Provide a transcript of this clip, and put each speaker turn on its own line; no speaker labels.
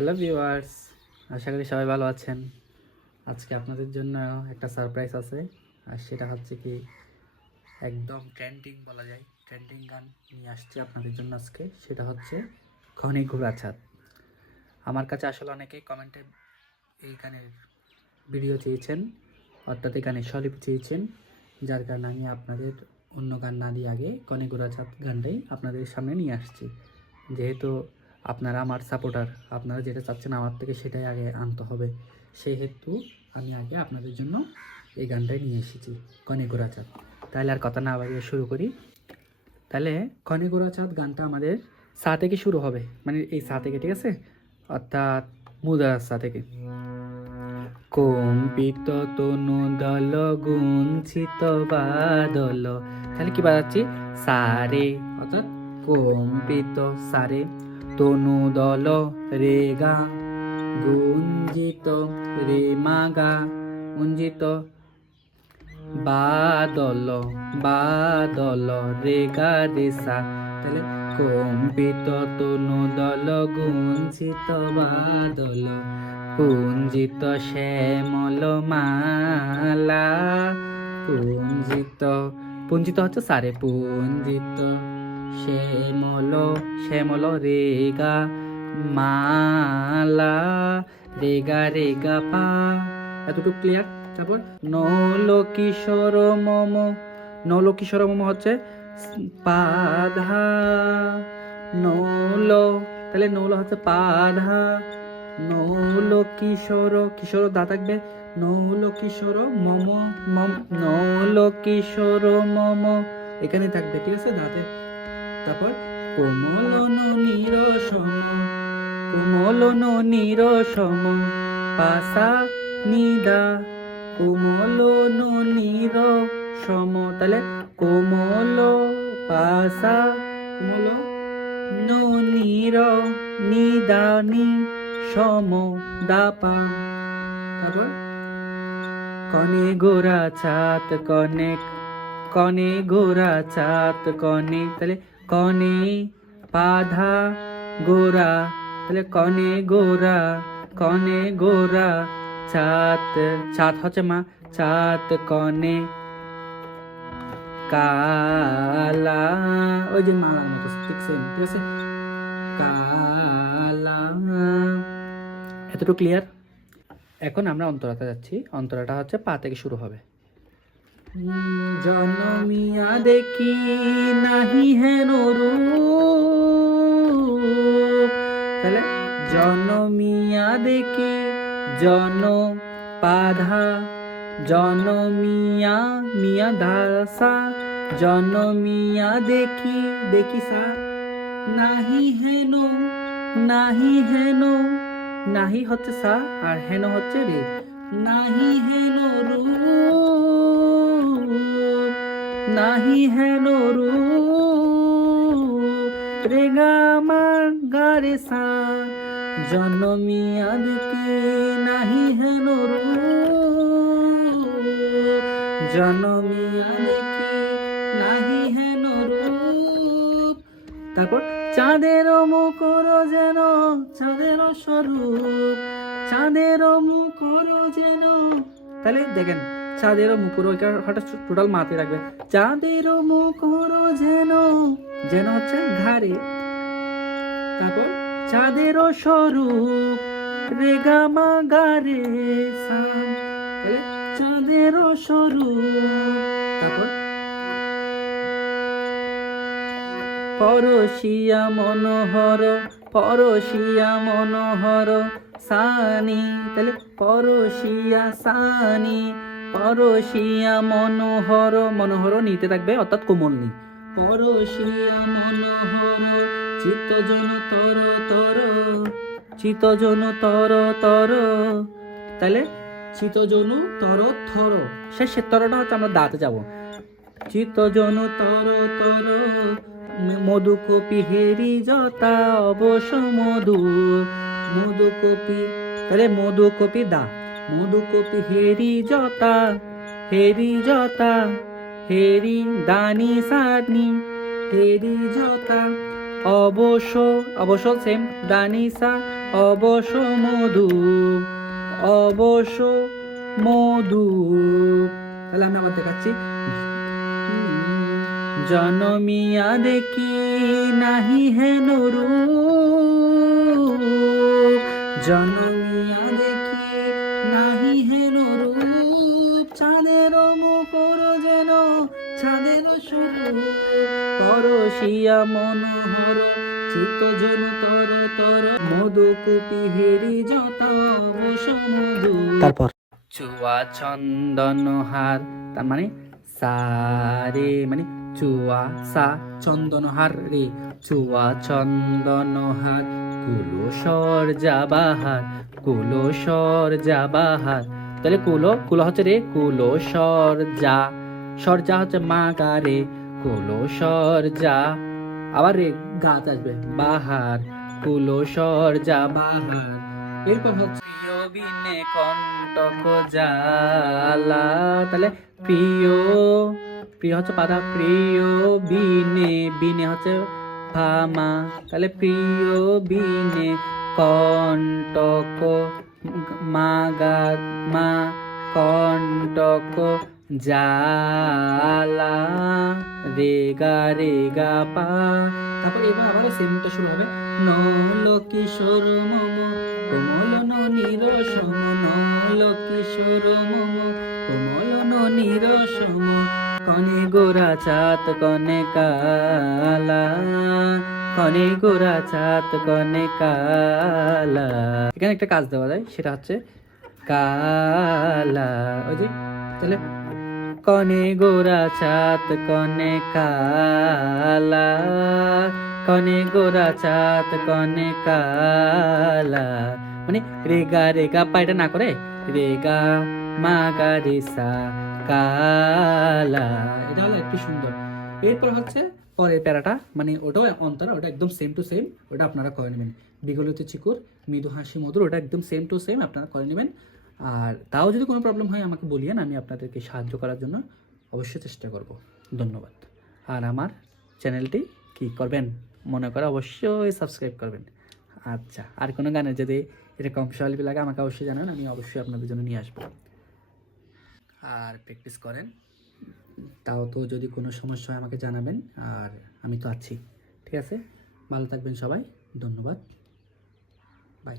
Hello viewers, আশা করি সবাই ভালো আছেন। আজকে আপনাদের জন্য একটা সারপ্রাইজ আছে, আর সেটা হচ্ছে কি একদম ট্রেন্ডিং বলা যায় ট্রেন্ডিং গান নিয়ে আসছি আপনাদের জন্য আজকে। সেটা হচ্ছে খনি ঘোরা ছাদ। আমার কাছে আসলে অনেকেই কমেন্টে এই গানের ভিডিও চেয়েছেন, অর্থাৎ এই গানের স্বলিপ চেয়েছেন, যার কারণে আমি আপনাদের অন্য গান না দিয়ে আগে কনে গোড়া ছাদ গানটাই আপনাদের সামনে নিয়ে আসছি। যেহেতু আপনারা আমার সাপোর্টার আপনারা যেটা চাচ্ছেন আমার থেকে সেটাই আগে আনতে হবে। সেহেতু আমি আগে আপনাদের জন্য এই গানটাই নিয়ে এসেছি, কনে গোড়া চাঁদ। তাহলে আর কথা না বাড়িয়ে শুরু করি। তাহলে কনে গোড়া চাঁদ গানটা আমাদের সা থেকে শুরু হবে মানে এই সা থেকে, ঠিক আছে? অর্থাৎ মুদা সা থেকে। কম্পিত তনু দল গুঞ্চিত বাদল। তাহলে কি বাজাচ্ছি? সারে অর্থাৎ কম্পিত সারে তনু দল রে গা, গুঞ্জিত রে মাগা গুঞ্জিত বাদল বাদল রে গা রে সা। তাহলে কম্পিত তনু দল, গুঞ্জিত বাদল পুঞ্জিত শ্যামল মালা, পুঞ্জিত পুঞ্জিত হচ্ছে সারে, পুঞ্জিত শ্যামল শ্যামল রেগা, মালা রেগা রেগা পা। এতটুকু ক্লিয়ার তারপর নল কিশোর মম নল কিশোর মম হচ্ছে পাধা, নৌল, তাহলে নৌল হচ্ছে পাধা নৌল কিশোর কিশোর দা থাকবে নৌল কিশোর মম মম নৌল কিশোর মম, এখানে থাকবে, ঠিক আছে, দাঁতে। তারপর কোমল নীর সম কোমল নীর সম পাশা নিদা কোমল নীর সম তাহলে কোমল, পাশা কোমল নীর নিদানি সম দাপা। তারপর কনে গোরা ছাত কনে কনে গোরা ছাত কনে, তাহলে কনে পাধা গোরা, তাহলে কনে গোরা কনে গোরা ছাত ছাত হচ্ছে মা ছাত কনে কালা, ওই যে মতো, ঠিক ঠিক আছে? কালা। এতটুকু ক্লিয়ার এখন আমরা অন্তরাতে যাচ্ছি, অন্তরাটা হচ্ছে পা থেকে শুরু হবে। জনমিয়া দেখি নাহি হেন তাহলে জনমিয়া দেখি জন পাধা জনমিয়া মিয়া ধাসা জনমিয়া দেখি দেখি সা নাহি হেন নাহি হেন, নাহি হচ্ছে সা আর হেন হচ্ছে রে। নাহি হেন নাহি হেন রূপ। রে গা মা গা রে সা জনমিয়া দেখি নাহি হেন রূপ। জনমিয়া দেখি নাহি হেন রূপ। তারপর চাঁদের মুখর যেন, চাঁদের স্বরূপ, চাঁদের মুখর যেন। তাহলে দেখেন চাঁদের মুখর হঠাৎ টোটাল মাতে রাখবেন চাঁদের মুখর যেন যেন হচ্ছে ঘাড়ে। তারপর চাঁদের স্বরূপ রেগামা গারে তাহলে চাঁদের স্বরূপ তারপর, পরশিয়া মনোহর পরশিয়া মনোহর সানি। তাহলে পরশিয়া সানি পরশিয়া মনোহর মনোহর নিতে থাকবে, অর্থাৎ কোমল নি পরশিয়া মনোহর, চিত্তজন তর তর, চিত্তজন তর তর। তাহলে চিত্তজনু তর থর শেষের তরটা হচ্ছে আমরা দাঁতে যাব। চিত্তজনু তর তর, মধুকপি হেরি যতা অবশ্য মধু, মধুকপি, তাহলে মধুকপি দা। মধুকপি হেরি যতা হেরি যতা হেরি দানি সানি হেরি যতা অবশ্য অবশ্য সেম, দানি সা, অবশ্য মধু অবশ্য মধু। তাহলে আমি আবার দেখাচ্ছি। জনমিয়া দেখি নাহি হেন রূপ জনমিয়া চাঁদের স্বরূপ পরশিয়া মনোহর চিত্ত যেন তর তর মধু কুপি হেরি যত অবশ্য মধু। তারপর? চুয়া চন্দন হার তার মানে সা রে মানে চুয়া সা চন্দন হার রে। চুয়া চন্দন হার কুলসর যাবাহার কুলসর যাবাহার তাহলে কুলো কুলো হচ্ছে রে কুলসর যা সর যা হচ্ছে মা গা রে কুলসর যা। আবার রে গাছ আসবে, বাহার কুলসর যা, বাহার। এরপর হচ্ছে প্রিয় বিনে কণ্টক জালা তাহলে প্রিয় প্রিয় হচ্ছে পাতা প্রিয় বিনে বিনে হচ্ছে ভামা। তাহলে প্রিয় বিনে কণ্টক, মা গা, মা কণ্টক জালা রেগা রেগা পা। তারপর এবার আবারও সেমটা শুরু হবে। নল কিশোর মম, কোমল নীর সম। নল কিশোর মম, কোমল নীরসম কনে গোরা চাত কনে কালা। কনে গোরা চাত কনে কালা। এখানে একটা কাজ দেওয়া যায়, সেটা হচ্ছে কালা। ওই যে, তাহলে কনে গোরা চাত কনে কালা। কনে গোরা চাত কনে কালা। মানে রেগা রেগা, পায়টা না করে? রেগা, মা, গা, রে, সা, কালা। এটা হলো একটু সুন্দর। এরপর হচ্ছে পরের প্যারাটা। মানে ওটাও অন্তরা, ওটা একদম সেম টু সেম ওটা আপনারা করে নেবেন। বিগলিত চিকুর, মৃদু হাসি মধুর, ওটা একদম সেম টু সেম আপনারা করে নেবেন। আর তাও যদি কোনো প্রবলেম হয়, আমাকে বলিয়েন, আমি আপনাদেরকে সাহায্য করার জন্য অবশ্যই চেষ্টা করব। ধন্যবাদ। আর আমার চ্যানেলটি কি করবেন? মনে করে অবশ্যই সাবস্ক্রাইব করবেন। আচ্ছা আর কোনো গানের যদি এরকম স্বল্প লাগে, আমাকে অবশ্যই জানান, আমি অবশ্যই আপনাদের জন্য নিয়ে আসব। আর প্র্যাকটিস করেন। তাও তো যদি কোনো সমস্যা হয়, আমাকে জানাবেন, আর আমি তো আছি। ঠিক আছে? ভালো থাকবেন সবাই। ধন্যবাদ। বাই